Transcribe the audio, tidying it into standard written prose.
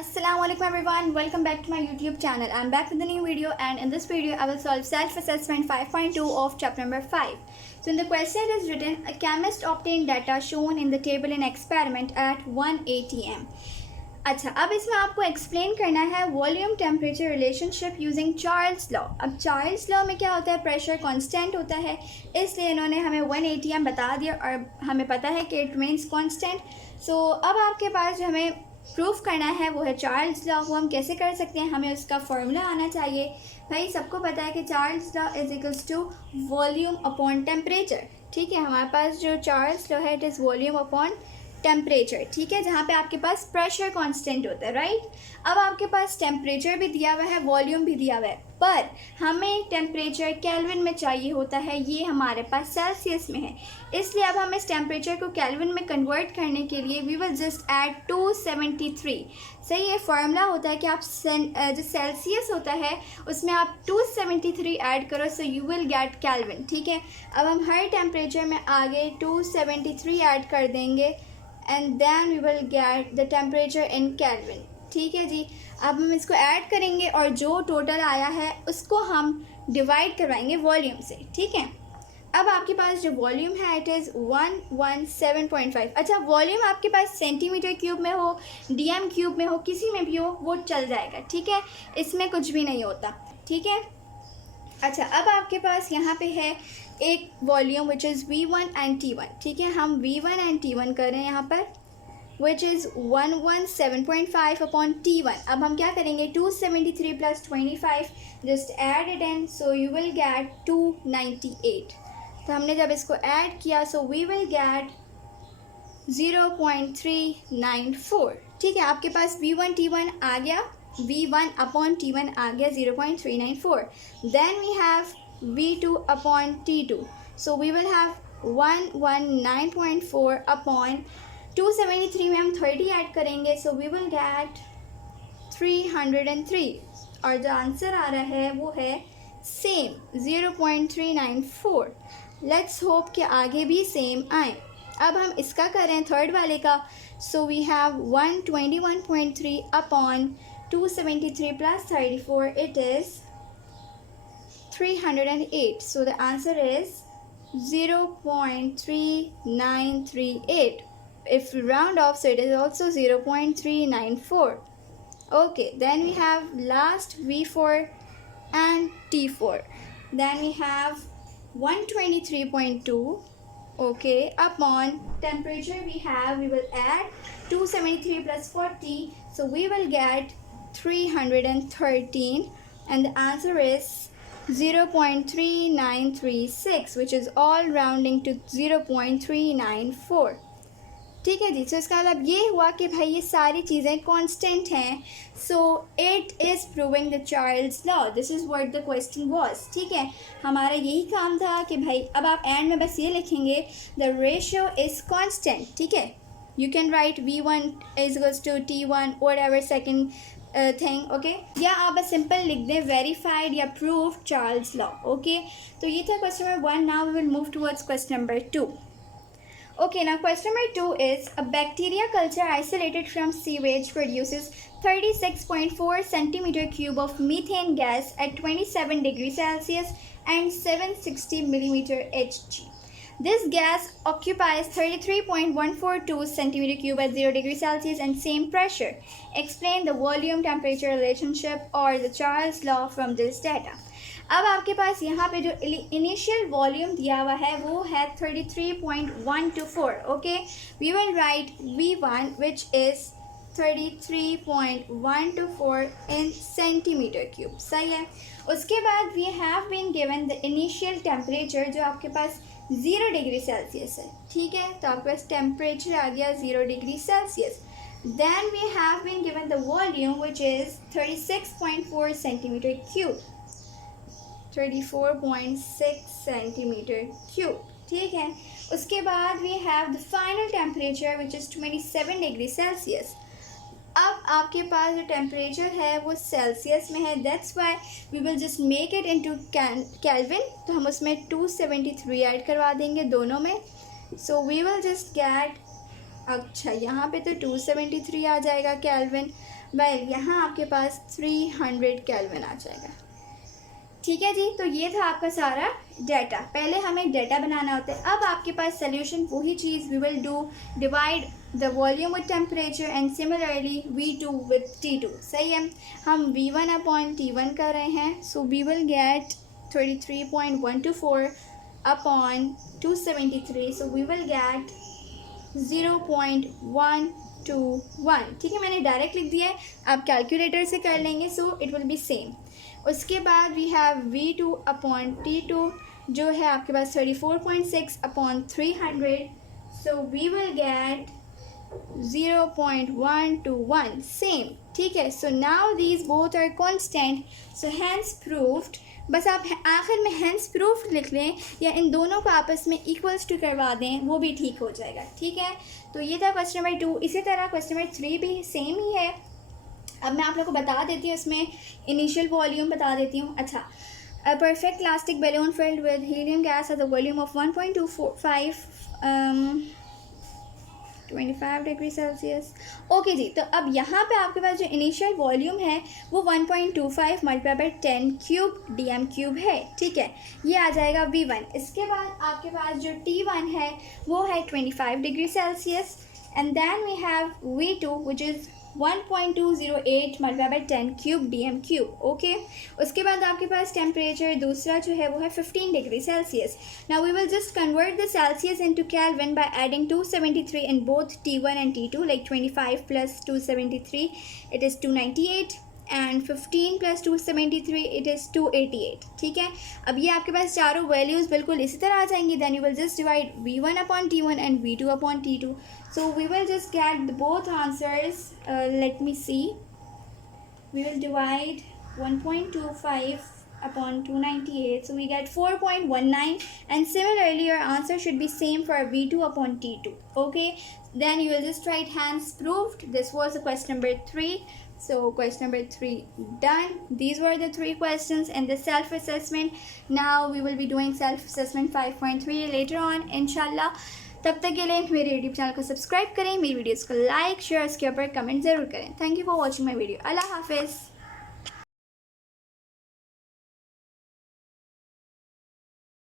Assalamualaikum everyone, welcome back to my YouTube channel. I'm back with a new video, and in this video I will solve self-assessment 5.2 of chapter number 5. So in the question it is written, a chemist obtained data shown in the table in experiment at 1 atm. अच्छा, अब इसमें आपको explain करना है volume temperature relationship using Charles law. अब Charles law में क्या होता है, प्रेशर कांस्टेंट होता है, इसलिए इन्होंने हमें 1 atm बता दिया और हमें पता है कि इट मीन्स कांस्टेंट. सो अब आपके पास जो हमें प्रूफ करना है वो है चार्ल्स लॉ. वो हम कैसे कर सकते हैं, हमें उसका फॉर्मूला आना चाहिए. भाई सबको पता है कि Charles law is equals to volume upon temperature. ठीक है, हमारे पास जो चार्ल्स लॉ है it is volume upon temperature. ठीक है, जहाँ पे आपके पास प्रेशर कांस्टेंट होता है, राइट. अब आपके पास टेम्परेचर भी दिया हुआ है, वॉल्यूम भी दिया हुआ है, पर हमें टेम्परेचर केल्विन में चाहिए होता है, ये हमारे पास सेल्सियस में है. इसलिए अब हम इस टेम्परेचर को केल्विन में कन्वर्ट करने के लिए वी विल जस्ट ऐड 273. सही है, फार्मूला होता है कि आप जो सेल्सियस होता है उसमें आप 273 ऐड करो, so you will get kelvin. ठीक है, अब हम हर टेम्परेचर में आगे 273 ऐड कर देंगे and then we will get the temperature in kelvin. ठीक है जी, अब हम इसको ऐड करेंगे और जो टोटल आया है उसको हम डिवाइड करवाएंगे वॉल्यूम से. ठीक है, अब आपके पास जो वॉल्यूम है इट इज़ 117.5. अच्छा, वॉल्यूम आपके पास सेंटीमीटर क्यूब में हो, डीएम क्यूब में हो, किसी में भी हो वो चल जाएगा. ठीक है, इसमें कुछ भी नहीं होता. ठीक है, अच्छा अब आपके पास यहाँ पे है एक volume which is V1 and T1. ठीक है, हम V1 एंड T1 करें यहाँ पर, विच इज़ 117.5 अपॉन T1. अब हम क्या करेंगे, 273 plus 25 just add it in, so you will get 298. तो हमने जब इसको ऐड किया सो वी विल गेट 0.394. ठीक है, आपके पास V1 T1 आ गया, V1 अपॉन T1 आ गया 0.394. Then we have V2 upon T2, so we will have 119.4 upon 273 में हम 30 ऐड करेंगे, सो वी विल गेट 303. और जो आंसर आ रहा है वो है सेम 0.394. लेट्स होप कि आगे भी सेम आए. अब हम इसका करें थर्ड वाले का, so we have 121.3 upon 273 plus 34, it is 308. So the answer is 0.3938. If we round off, so it is also 0.394. Okay, then we have last V4 and T4. Then we have 123.2. Okay, upon temperature we will add 273 plus 40, so we will get 313, and the answer is 0.3936, which is all rounding to 0.394. ठीक है जी, तो इसका मतलब ये हुआ कि भाई ये सारी चीज़ें कांस्टेंट हैं, so it is proving the Charles law. This is what the question was. ठीक है, हमारा यही काम था कि भाई अब आप एंड में बस ये लिखेंगे द रेशियो इज़ कांस्टेंट. ठीक है, you can write V1 is equals to T1 और एवर सेकेंड थिंग. ओके, या आप बस सिंपल लिख दें वेरीफाइड या प्रूव चार्ल्स लॉ. ओके, तो ये था question number 1. Now we will move towards question number 2. Okay, now question number 2 is, a bacteria culture isolated from sewage produces 36.4 centimeter cube of methane gas at 27 degrees Celsius and 760 millimeter Hg. This gas occupies 33.142 centimeter cube at 0 degrees Celsius and same pressure. Explain the volume temperature relationship or the Charles law from this data. अब आपके पास यहाँ पे जो initial volume दिया हुआ है वो है 33.124. Okay, we will write V1 which is 33.124 in centimetre cube. सही है, उसके बाद we have been given the initial temperature जो आपके पास 0 डिग्री सेल्सियस है. ठीक है, तो आपके पास टेम्परेचर आ गया 0 degree Celsius. Then we have been given the volume which is 36.4 centimetre cube, 34.6 centimetre cube. ठीक है, उसके बाद we have the final temperature which is 27 degree Celsius. अब आपके पास जो टेम्परेचर है वो सेल्सियस में है, that's why we will just make it into Kelvin. तो हम उसमें 273 ऐड करवा देंगे दोनों में, so we will just get, अच्छा यहाँ पे तो 273 आ जाएगा केल्विन. वेल यहाँ आपके पास 300 केल्विन आ जाएगा। ठीक है जी, तो ये था आपका सारा डाटा। पहले हमें डाटा बनाना होता है। अब आपके पास सोल्यूशन वही चीज़, we will do divide the volume with temperature and similarly V2 with T2। सही है, हम V1 अपॉन T1 कर रहे हैं, so we will get 33.124 upon 273, so we will get 0.121। ठीक है, मैंने डायरेक्ट लिख दिया है, आप कैलकुलेटर से कर लेंगे, so it will be same. उसके बाद we have V2 upon T2 जो है आपके पास 34.6 upon 300, so we will get 0.121 same. ठीक है, so now these both are constant, so hence proved. बस आप आखिर में हैंस प्रूफ्ड लिख लें या इन दोनों को आपस में इक्वल्स टू करवा दें, वो भी ठीक हो जाएगा। ठीक है, तो ये था क्वेश्चन नंबर 2। इसी तरह क्वेश्चन नंबर 3 भी सेम ही है। अब मैं आप लोग को बता देती हूँ, इसमें इनिशियल वॉल्यूम बता देती हूँ। अच्छा, a perfect elastic balloon filled with helium gas at the volume of 1.25 25 degree Celsius. Okay जी, तो अब यहाँ पे आपके पास जो इनिशियल वॉल्यूम है वो 1.25 multiply by 10 cube DM cube है। ठीक है, ये आ जाएगा V1। इसके बाद आपके पास जो T1 है वो है 25 degree Celsius, and then we have V2 which is 1.208 multiply by 10 cube DM cube. Okay, उसके बाद आपके पास टेम्परेचर दूसरा जो है वो है 15 degree Celsius. Now we will just convert the Celsius into Kelvin by adding 273 in both T1 and T2, like 25 plus 273 it is 298 and 15 plus 273 it is 288। ठीक है, अब ये आपके पास चारों वैल्यूज़ बिल्कुल इसी तरह आ जाएंगी। Then you will just divide V1 upon T1 and V2 upon T2, so we will just get both answers. Let me see, we will divide 1.25 upon 298, so we get 4.19, and similarly your answer should be same for V2 upon T2. Okay, then you will just write hence proved. This was the question number 3. So question number 3 done. These were the 3 questions and the self assessment. Now we will be doing self assessment 5.3 later on inshallah. तब तक के लिए मेरे YouTube channel को subscribe करें, मेरी videos को like share, उसके ऊपर कमेंट ज़रूर करें। Thank you for watching my video. अल्लाह हाफिज़।